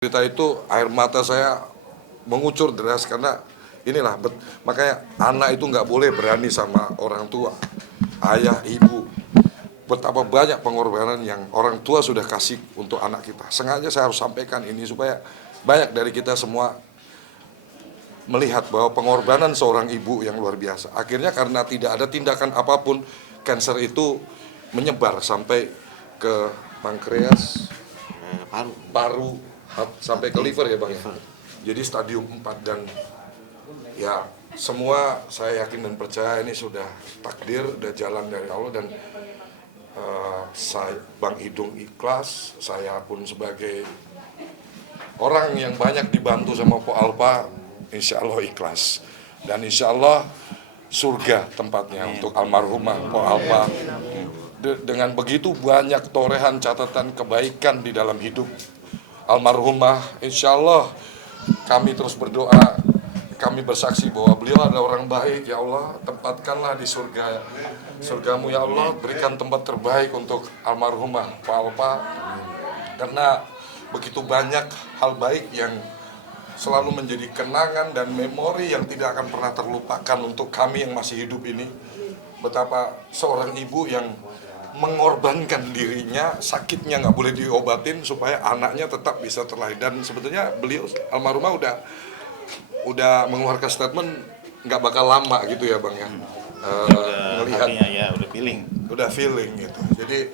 Cerita itu air mata saya mengucur deras karena inilah makanya anak itu nggak boleh berani sama orang tua, ayah, ibu. Betapa banyak pengorbanan yang orang tua sudah kasih untuk anak kita. Sengaja saya harus sampaikan ini supaya banyak dari kita semua melihat bahwa pengorbanan seorang ibu yang luar biasa. Akhirnya karena tidak ada tindakan apapun, kanker itu menyebar sampai ke pankreas, paru, sampai ke liver ya Bang ya. Jadi stadium 4 dan ya semua saya yakin dan percaya ini sudah takdir, udah jalan dari Allah dan saya Bang Idung ikhlas, saya pun sebagai orang yang banyak dibantu sama Po Alpa, insya Allah ikhlas dan insya Allah surga tempatnya untuk almarhumah Po Alpa. Dengan begitu banyak torehan catatan kebaikan di dalam hidup almarhumah, insya Allah kami terus berdoa, kami bersaksi bahwa beliau adalah orang baik. Ya Allah, tempatkanlah di surgamu ya Allah, berikan tempat terbaik untuk almarhumah Pak Alpa, karena begitu banyak hal baik yang selalu menjadi kenangan dan memori yang tidak akan pernah terlupakan untuk kami yang masih hidup ini. Betapa seorang ibu yang mengorbankan dirinya, sakitnya nggak boleh diobatin supaya anaknya tetap bisa terlahir. Dan sebetulnya beliau almarhumah udah mengeluarkan statement nggak bakal lama gitu ya Bang ya. Melihat ya udah feeling gitu. Jadi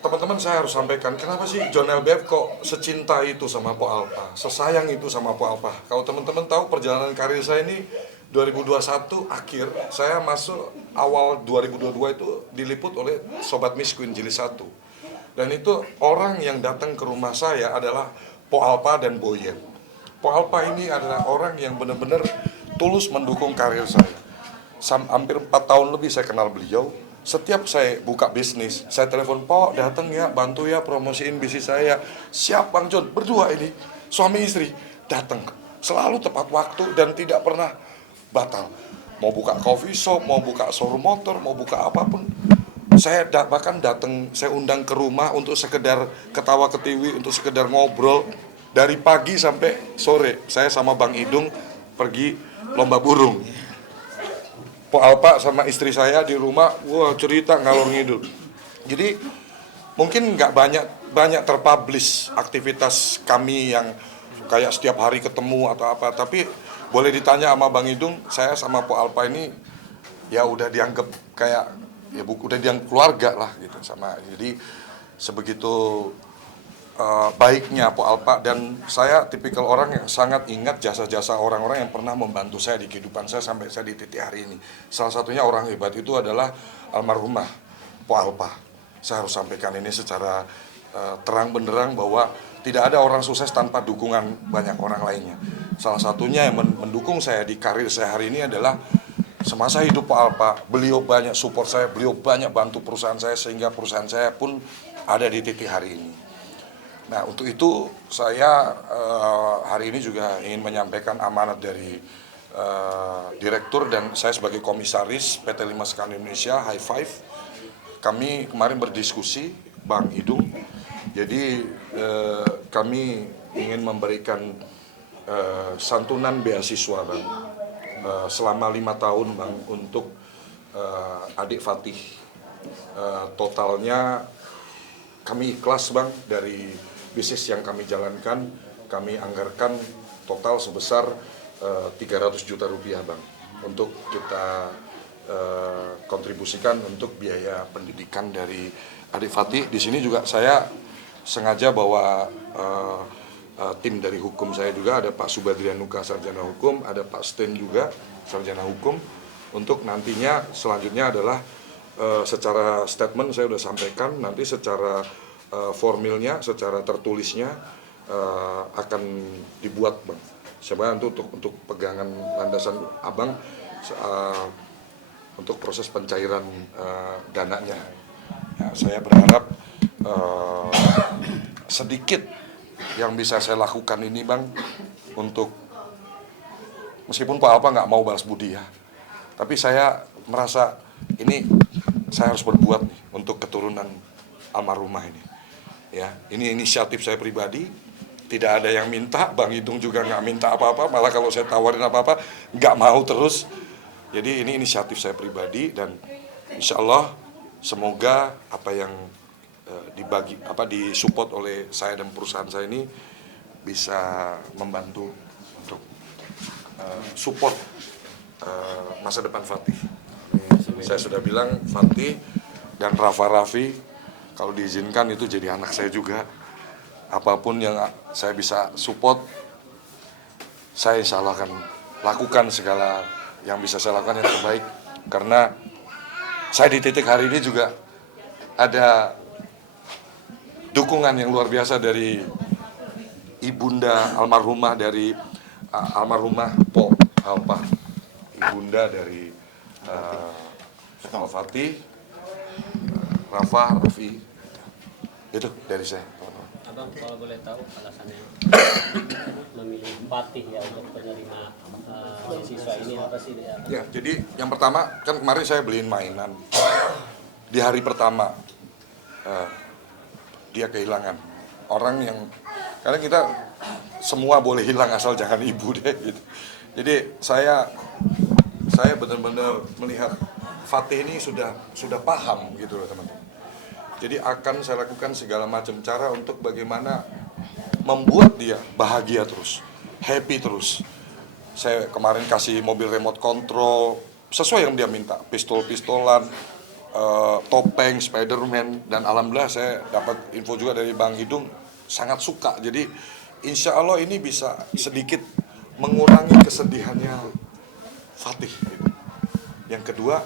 teman-teman saya harus sampaikan, kenapa sih John LBF kok secinta itu sama Po Alpa, sesayang itu sama Po Alpa. Kalau teman-teman tahu perjalanan karir saya ini 2021 akhir, saya masuk awal 2022 itu diliput oleh Sobat Miss Queen Jilid 1. Dan itu orang yang datang ke rumah saya adalah Po Alpa dan Boyen. Po Alpa ini adalah orang yang benar-benar tulus mendukung karir saya. Hampir 4 tahun lebih saya kenal beliau. Setiap saya buka bisnis, saya telepon, Po datang ya, bantu ya promosiin bisnis saya. Siap Bang John, berdua ini suami istri datang selalu tepat waktu dan tidak pernah batal. Mau buka coffee shop, mau buka showroom motor, mau buka apapun, saya bahkan datang, saya undang ke rumah untuk sekedar ketawa ketiwi, untuk sekedar ngobrol dari pagi sampai sore. Saya sama Bang Idung pergi lomba burung. Po Alpa sama istri saya di rumah, wah cerita ngalor ngidul. Jadi mungkin nggak banyak terpublish aktivitas kami yang kayak setiap hari ketemu atau apa, tapi boleh ditanya sama Bang Idung, saya sama Po Alpa ini ya udah dianggap kayak ya udah dianggap keluarga lah gitu sama. Jadi sebegitu baiknya Po Alpa, dan saya tipikal orang yang sangat ingat jasa-jasa orang-orang yang pernah membantu saya di kehidupan saya sampai saya di titik hari ini. Salah satunya orang hebat itu adalah almarhumah Po Alpa. Saya harus sampaikan ini secara terang benderang bahwa tidak ada orang sukses tanpa dukungan banyak orang lainnya. Salah satunya yang mendukung saya di karir saya hari ini adalah semasa hidup Pak Alpa, beliau banyak support saya, beliau banyak bantu perusahaan saya sehingga perusahaan saya pun ada di titik hari ini. Nah, untuk itu saya hari ini juga ingin menyampaikan amanat dari direktur dan saya sebagai komisaris PT Lima Sekan Indonesia, High Five. Kami kemarin berdiskusi, Bang Idung. Jadi kami ingin memberikan santunan beasiswa Bang, selama 5 tahun Bang untuk adik Fatih. Totalnya kami ikhlas Bang, dari bisnis yang kami jalankan, kami anggarkan total sebesar 300 juta rupiah Bang, untuk kita kontribusikan untuk biaya pendidikan dari adik Fatih. Di sini juga saya sengaja bawa tim dari hukum saya juga, ada Pak Subadrianuka sarjana hukum, ada Pak Sten juga sarjana hukum, untuk nantinya selanjutnya adalah secara statement saya sudah sampaikan, nanti secara formilnya, secara tertulisnya akan dibuat Bang. Sebenarnya untuk pegangan landasan Abang untuk proses pencairan dananya. Ya, saya berharap sedikit yang bisa saya lakukan ini Bang, untuk meskipun Pak Alpa nggak mau balas budi ya, tapi saya merasa ini saya harus berbuat nih untuk keturunan almarhumah ini. Ya, ini inisiatif saya pribadi. Tidak ada yang minta, Bang Idung juga nggak minta apa-apa. Malah kalau saya tawarin apa-apa, nggak mau terus. Jadi ini inisiatif saya pribadi dan insya Allah semoga apa yang disupport oleh saya dan perusahaan saya ini bisa membantu untuk support masa depan Fatih. Saya sudah bilang Fatih dan Rafa Raffi kalau diizinkan itu jadi anak saya juga. Apapun yang saya bisa support, saya insya Allah akan lakukan segala yang bisa saya lakukan yang terbaik. Karena saya di titik hari ini juga ada dukungan yang luar biasa dari ibunda almarhumah dari almarhumah Po Alpa, ibunda dari Fatih, Rafa, Raffi. Itu dari saya. Abang kalau boleh tahu alasannya memilih Fatih ya untuk penerima siswa ini apa sih? Ya, jadi yang pertama kan kemarin saya beliin mainan. Di hari pertama dia kehilangan orang yang, karena kita semua boleh hilang asal jangan ibu deh gitu. Jadi saya benar-benar melihat Fatih ini sudah paham gitu loh teman-teman. Jadi akan saya lakukan segala macam cara untuk bagaimana membuat dia bahagia terus, happy terus. Saya kemarin kasih mobil remote control sesuai yang dia minta, pistol-pistolan, topeng, Spiderman, dan alhamdulillah saya dapat info juga dari Bang Idung sangat suka. Jadi insya Allah ini bisa sedikit mengurangi kesedihannya Fatih. Yang kedua,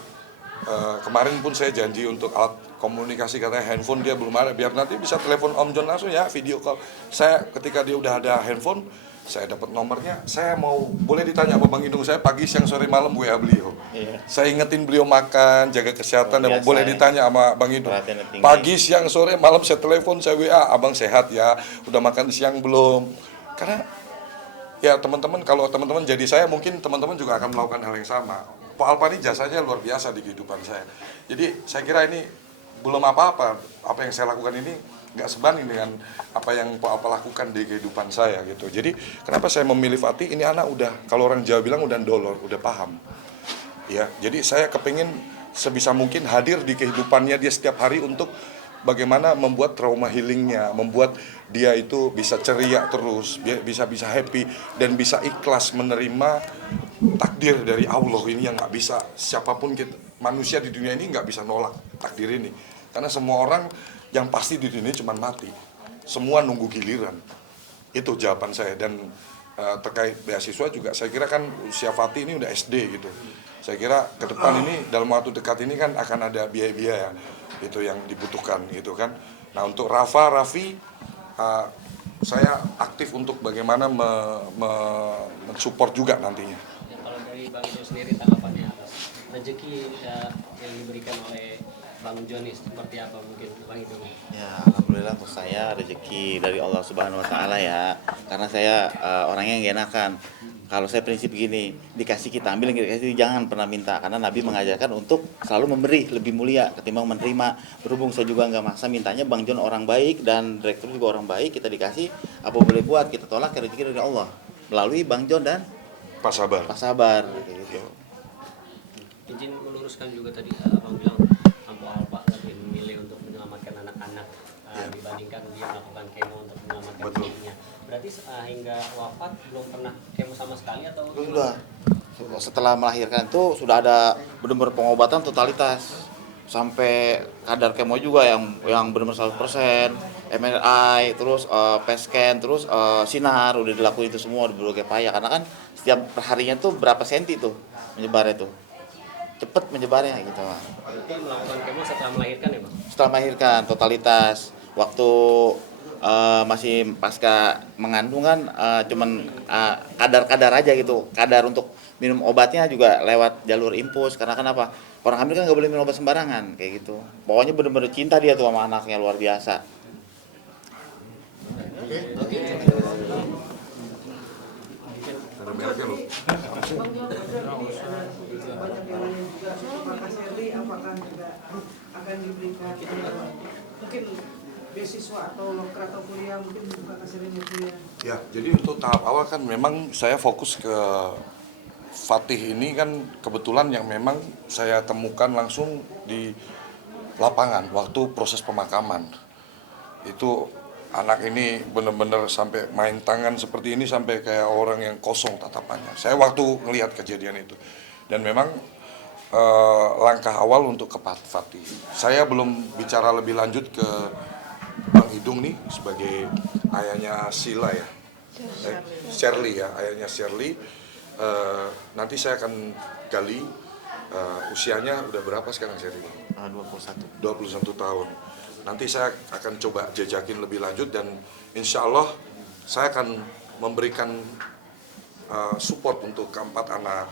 kemarin pun saya janji untuk alat komunikasi, katanya handphone dia belum ada, biar nanti bisa telepon Om John langsung ya, video call. Saya ketika dia udah ada handphone, saya dapat nomornya, saya mau boleh ditanya sama Bang Idung, saya pagi, siang, sore, malam WA beliau. Saya ingetin beliau makan, jaga kesehatan, dan boleh ditanya sama Bang Idung. Pagi, siang, sore, malam saya telepon, saya WA, abang sehat ya, udah makan siang belum? Karena ya teman-teman, kalau teman-teman jadi saya, mungkin teman-teman juga akan melakukan hal yang sama. Pak Alpa ini jasanya luar biasa di kehidupan saya. Jadi saya kira ini belum apa-apa, apa yang saya lakukan ini nggak sebanding dengan apa yang Pak Alpa lakukan di kehidupan saya gitu. Jadi kenapa saya memilih Fatih, ini anak udah, kalau orang Jawa bilang udah dolor, udah paham. Ya, jadi saya kepingin sebisa mungkin hadir di kehidupannya dia setiap hari untuk bagaimana membuat trauma healingnya, membuat dia itu bisa ceria terus, bisa happy dan bisa ikhlas menerima takdir dari Allah ini yang nggak bisa siapapun kita, manusia di dunia ini nggak bisa nolak takdir ini. Karena semua orang yang pasti di dunia cuma mati, semua nunggu giliran. Itu jawaban saya. Dan terkait beasiswa juga saya kira kan usia Fatih ini udah SD gitu. Saya kira ke depan ini dalam waktu dekat ini kan akan ada biaya-biaya itu yang dibutuhkan gitu kan. Nah untuk Rafa, Raffi, saya aktif untuk bagaimana mensupport juga nantinya. Ya, kalau dari Bang Idung sendiri tanggapannya atas rezeki yang diberikan oleh Bang Joni seperti apa mungkin Bang Idung? Ya alhamdulillah untuk saya rezeki dari Allah Subhanahu Wa Taala ya. Karena saya orangnya yang enakan. Kalau saya prinsip gini, dikasih kita ambil, yang dikasih jangan pernah minta. Karena Nabi mengajarkan untuk selalu memberi, lebih mulia ketimbang menerima. Berhubung saya juga nggak maksa mintanya, Bang John orang baik dan direktur juga orang baik, kita dikasih apa boleh buat, kita tolak rezeki dari Allah melalui Bang John dan Pak Sabar. Pak Sabar gitu. Izin meluruskan juga tadi Abang bilang Ampo Alpa lebih memilih untuk menyelamatkan anak-anak dibandingkan dia melakukan kemo untuk menyelamatkan dirinya. Berarti hingga wafat belum pernah kemo sama sekali atau? Sudah. Setelah melahirkan itu sudah ada benar-benar pengobatan totalitas. Sampai kadar kemo juga yang benar-benar 100%, MRI, terus PET scan, terus sinar udah dilakuin itu semua di berbagai payah. Karena kan setiap perharinya tuh berapa senti tuh menyebarnya tuh. Cepet menyebarnya gitu. Berarti melakukan kemo setelah melahirkan ya Bang? Setelah melahirkan totalitas. Waktu masih pasca mengandung kan cuman kadar-kadar aja gitu. Kadar untuk minum obatnya juga lewat jalur infus. Karena kenapa? Orang hamil kan nggak boleh minum obat sembarangan kayak gitu. Pokoknya bener-bener cinta dia tuh sama anaknya luar biasa. Ada mereknya loh. Bang Jo, banyak yang lain juga. Pak Kaseri apakah juga akan diberikan mungkin beasiswa atau loker atau kuliah, mungkin buka kasirannya kuliah. Ya, jadi untuk tahap awal kan memang saya fokus ke Fatih ini kan kebetulan yang memang saya temukan langsung di lapangan waktu proses pemakaman. Itu anak ini benar-benar sampai main tangan seperti ini sampai kayak orang yang kosong tatapannya. Saya waktu ngelihat kejadian itu. Dan memang langkah awal untuk ke Fatih. Saya belum bicara lebih lanjut ke Bang Idung nih sebagai ayahnya Sila ya. Shirley ya, ayahnya Shirley. Nanti saya akan gali usianya udah berapa sekarang Shirley? 21. 21 tahun. Nanti saya akan coba jajakin lebih lanjut dan insya Allah saya akan memberikan support untuk keempat anak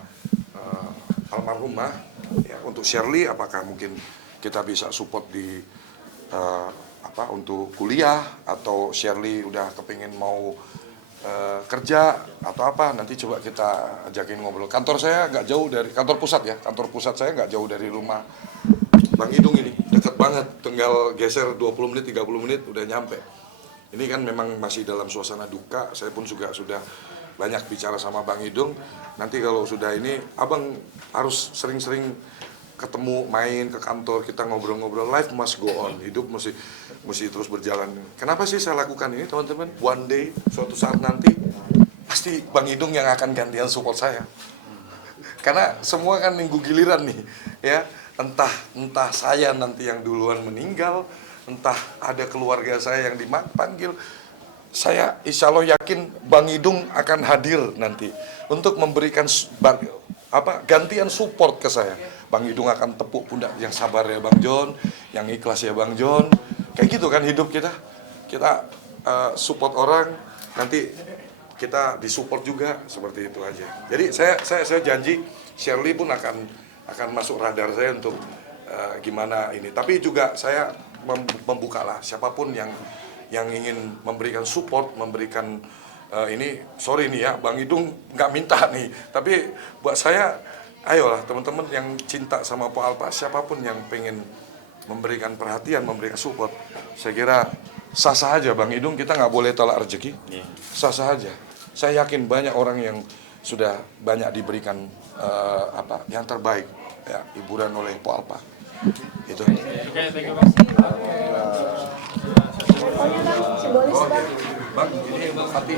almarhumah. Ya, untuk Shirley apakah mungkin kita bisa support di untuk kuliah atau Shirley udah kepingin mau kerja atau apa, nanti coba kita ajakin ngobrol. Kantor saya nggak jauh dari kantor pusat ya, kantor pusat saya nggak jauh dari rumah Bang Idung ini, deket banget, tinggal geser 20 menit, 30 menit udah nyampe. Ini kan memang masih dalam suasana duka, saya pun juga sudah banyak bicara sama Bang Idung. Nanti kalau sudah ini, abang harus sering-sering ketemu, main ke kantor, kita ngobrol-ngobrol. Life must go on, hidup mesti terus berjalan. Kenapa sih saya lakukan ini teman-teman? One day, suatu saat nanti, pasti Bang Idung yang akan gantian support saya. Karena semua kan minggu giliran nih, ya. Entah saya nanti yang duluan meninggal, entah ada keluarga saya yang dipanggil. Saya insya Allah yakin Bang Idung akan hadir nanti untuk memberikan gantian support ke saya. Bang Idung akan tepuk pundak, yang sabar ya Bang John, yang ikhlas ya Bang John. Kayak gitu kan hidup kita. Kita support orang, nanti kita disupport juga, seperti itu aja. Jadi saya janji Shirley pun akan masuk radar saya untuk gimana ini. Tapi juga saya membukalah siapapun yang ingin memberikan support, memberikan ini, sorry nih ya, Bang Idung nggak minta nih. Tapi buat saya, ayolah teman-teman yang cinta sama Po Alpa, siapapun yang pengen memberikan perhatian, memberikan support, saya kira sah-sah aja Bang Idung, kita nggak boleh tolak rezeki, sah-sah aja. Saya yakin banyak orang yang sudah banyak diberikan yang terbaik, ya, hiburan oleh Po Alpa. Itu. Bang, ini Fatih.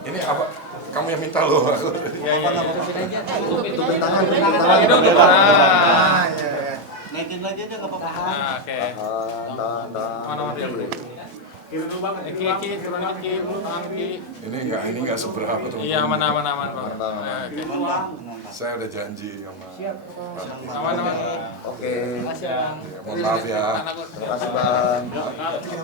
Ini apa? Kamu yang minta loh. Naikin lagi aja nggak apa-apa. Oke. Mana dia boleh? Kiri dulu bang. Kiri turun dikit. Tangan kiri. Ini enggak seberapa teman-teman. Iya aman bang. Oke. Saya udah janji sama. Aman. Oke. Mohon maaf ya. Anak Terima kasih bang.